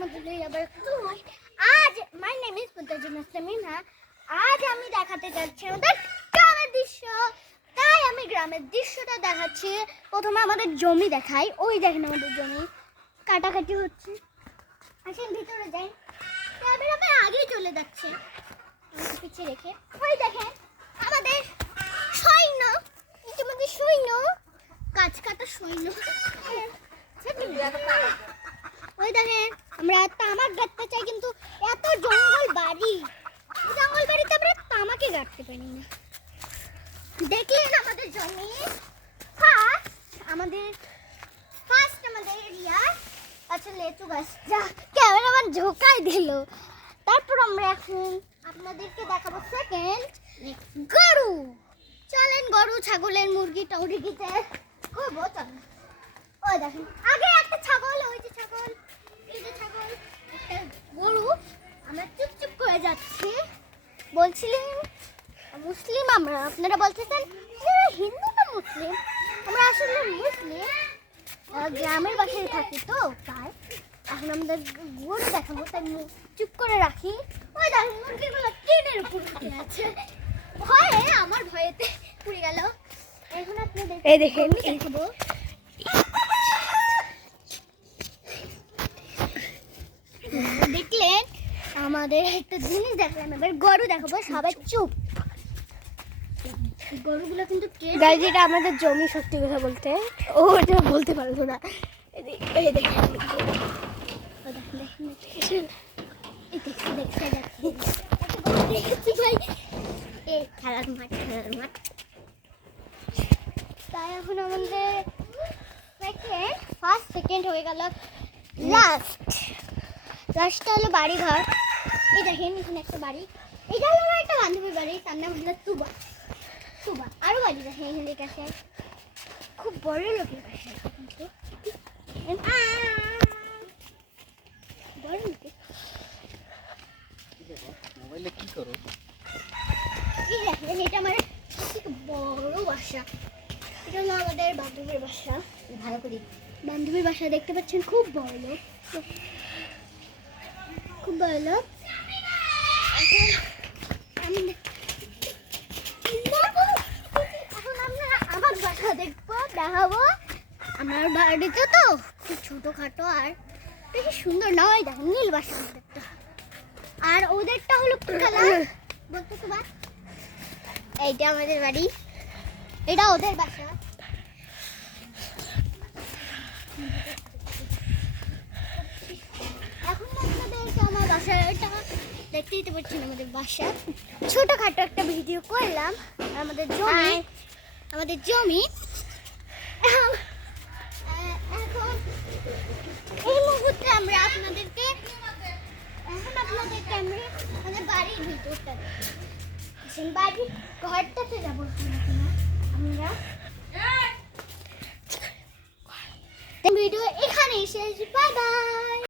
আজ my name is মুনতাজিনা Samina. আজ আমি দেখাতে যাচ্ছি আমাদের গ্রামের দৃশ্য। তাই আমি গ্রামের দৃশ্যটা দেখাচ্ছি। প্রথমে আমাদের জমি দেখাই। ওই দেখেন আমাদের জমি কাটাকাটি হচ্ছে। আসেন ভিতরে যাই। ক্যামেরা আমার আগেই চলে যাচ্ছে পিছিয়ে রেখে। ওই দেখেন আমাদের সৈন্য, ইতিমধ্যে সৈন্য গাছ কাটা সৈন্য। ওই দেখেন আমরা তামাক গাঁটতে চাই কিন্তু এত জঙ্গল বাড়ি, জঙ্গল বাড়িতে আমরা তামাকে গাঁটতে পারি না। দেখলেন আমাদের জমি আমাদের এরিয়া আচ্ছা লেচু গাছ। যা ক্যামেরাম্যান ঝোঁকাই দিল। তারপর আমরা এখন আপনাদেরকে দেখাবো সেকেন্ড গরু। চলেন গরু ছাগলের মুরগি টৌরিগিতে করবো। চলেন ওই দেখেন আগে একটা ছাগল, ওই যে ছাগল, এই যে ছাগল, একটা গরু। আমরা চুপচুপ করে যাচ্ছি। বলছিলেন মুসলিম আমরা, আপনারা বলতেছেন হিন্দু না মুসলিম। আমরা আসলে মুসলিম, গ্রামের বাসায় থাকি তো তাই। এখন আমাদের গরু দেখাবো তাই চুপ করে রাখি। ওই দেখেন মুরগিগুলো ট্রেনের উপর উঠে আছে। ভয়ে আমার ভয়েতে পুড়ে গেল। এখন আপনাদের এই দেখেন দেখাবো। দেখলেন আমাদের একটা জিনিস দেখলাম। এবার গরু দেখাবো। সবাই চুপ। গরুগুলো কিন্তু গাইজ এটা আমাদের জমি। সত্যি কথা বলতে ও এটা বলতে পারলো না। এই দেখেন খেলার মাঠ। তাই এখন আমাদের ফার্স্ট সেকেন্ড হয়ে গেল। লাস্টটা হলো বাড়ি ঘর। এই দেখেন এখানে একটা বাড়ি। এটা হলো আমার একটা বান্ধবীর বাড়ি। তার নাম হলো তুবা। আরো বাড়ি দেখেন এখানে কাছে খুব বড় লোকের কাছে কিন্তু বড় লোকের। মোবাইলে কি করো? এই দেখেন এটা আমার বড় বাসা। এটা হলো আমাদের বান্ধবীর বাসা। ভালো করি বান্ধবীর বাসা দেখতে পাচ্ছেন। খুব বড় লোক, খুব বড় লোক। এখন আমরা আমার বাসা দেখাবো। আমার বাড়িতে তো খুব ছোটখাটো আর বেশি সুন্দর নয়। দেখেন নীল বাসা ওদেরটা, আর ওদেরটা হলো কালার বলতে তো। এইটা আমাদের বাড়ি, এটা ওদের বাসা। এখন আপনাদেরকে আমার বাসাটা দেখতে দিতে পারছেন। আমাদের বাসা ছোটখাটো একটা ভিডিও করলাম। আমাদের জমি এখন এই মুহূর্তে আমরা আপনাদেরকে আমাদের বাড়ির ভিতরটা বাড়ির ঘরটাতে যাবো আমরা। ভিডিও এখানেই শেষ। Bye bye.